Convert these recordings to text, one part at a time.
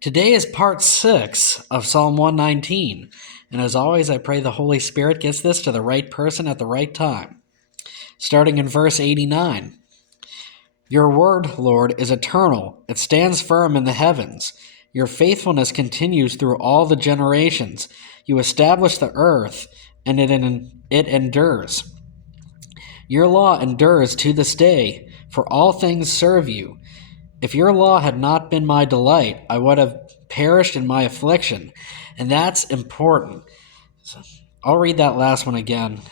Today is part 6 of Psalm 119, and as always, I pray the Holy Spirit gets this to the right person at the right time. Starting in verse 89. Your word, Lord, is eternal. It stands firm in the heavens. Your faithfulness continues through all the generations. You establish the earth, and it endures. Your law endures to this day, for all things serve you. If your law had not been my delight, I would have perished in my affliction. And that's important. So I'll read that last one again.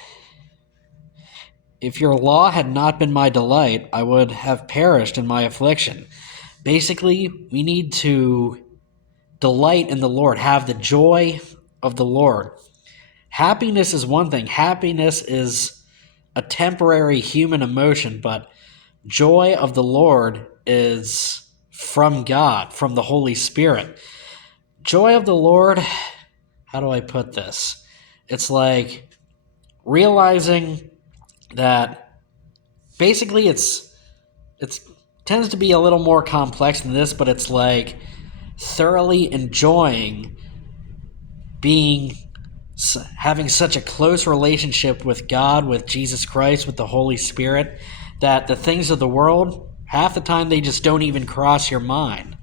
If your law had not been my delight, I would have perished in my affliction. Basically, we need to delight in the Lord, have the joy of the Lord. Happiness is one thing. Happiness is a temporary human emotion, but joy of the Lord is from God, from the Holy Spirit. Joy of the Lord, how do I put this? It's like realizing that basically it tends to be a little more complex than this, but it's like thoroughly enjoying having such a close relationship with God, with Jesus Christ, with the Holy Spirit, that the things of the world, half the time they just don't even cross your mind.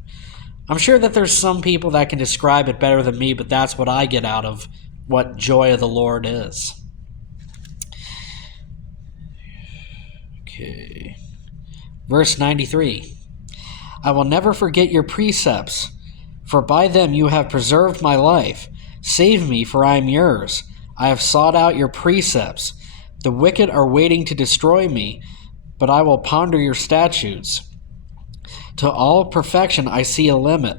I'm sure that there's some people that can describe it better than me, but that's what I get out of what joy of the Lord is. Okay. Verse 93. I will never forget your precepts, for by them you have preserved my life. Save me, for I am yours. I have sought out your precepts. The wicked are waiting to destroy me, but I will ponder your statutes. To all perfection I see a limit,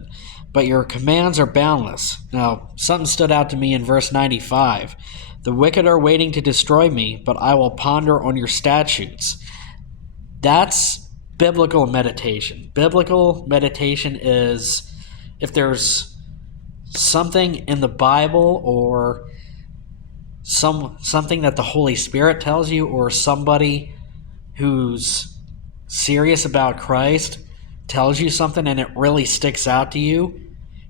but your commands are boundless. Now, something stood out to me in verse 95. The wicked are waiting to destroy me, but I will ponder on your statutes. That's biblical meditation. Biblical meditation is if there's something in the Bible or something that the Holy Spirit tells you, or somebody who's serious about Christ tells you something and it really sticks out to you,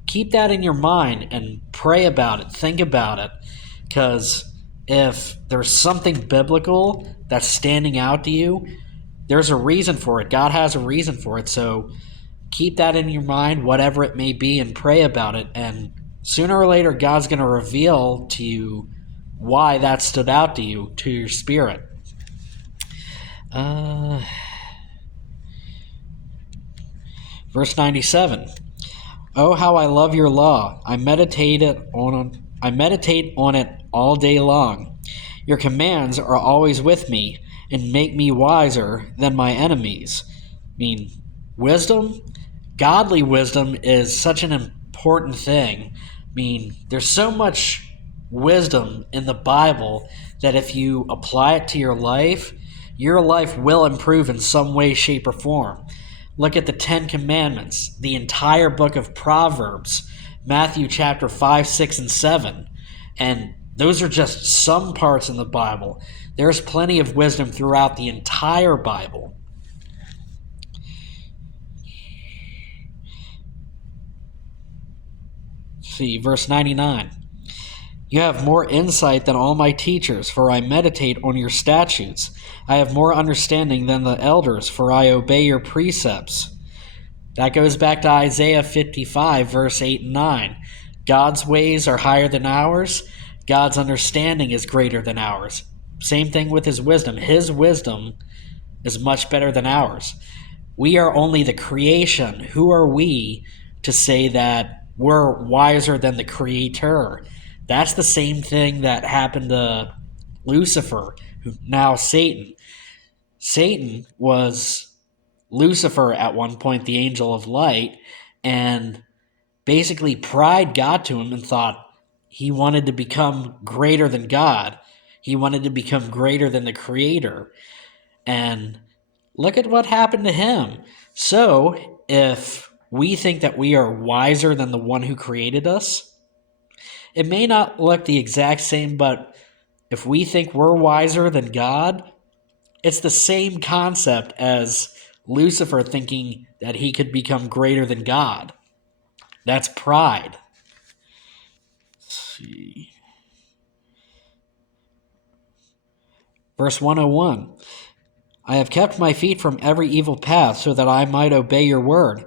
keep that in your mind and pray about it, think about it, because if there's something biblical that's standing out to you, there's a reason for it. God has a reason for it, so keep that in your mind, whatever it may be, and pray about it, and sooner or later God's going to reveal to you why that stood out to you, to your spirit. Verse 97. Oh, how I love your law. I meditate on it all day long. Your commands are always with me and make me wiser than my enemies. Wisdom, godly wisdom is such an important thing. There's so much wisdom in the Bible that if you apply it to your life will improve in some way, shape, or form. Look at the 10 Commandments, the entire book of Proverbs, Matthew chapter 5, 6, and 7. And those are just some parts in the Bible. There's plenty of wisdom throughout the entire Bible. See, verse 99. You have more insight than all my teachers, for I meditate on your statutes. I have more understanding than the elders, for I obey your precepts. That goes back to Isaiah 55, verse 8 and 9. God's ways are higher than ours. God's understanding is greater than ours. Same thing with his wisdom. His wisdom is much better than ours. We are only the creation. Who are we to say that we're wiser than the Creator? That's the same thing that happened to Lucifer, now Satan. Satan was Lucifer at one point, the angel of light, and basically pride got to him and thought he wanted to become greater than God. He wanted to become greater than the Creator. And look at what happened to him. So, if we think that we are wiser than the one who created us, it may not look the exact same, but if we think we're wiser than God, it's the same concept as Lucifer thinking that he could become greater than God. That's pride. Let's see. Verse 101. I have kept my feet from every evil path so that I might obey your word.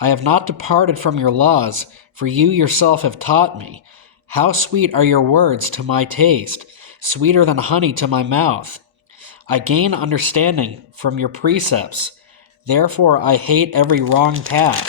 I have not departed from your laws, for you yourself have taught me. How sweet are your words to my taste, sweeter than honey to my mouth. I gain understanding from your precepts. Therefore I hate every wrong path.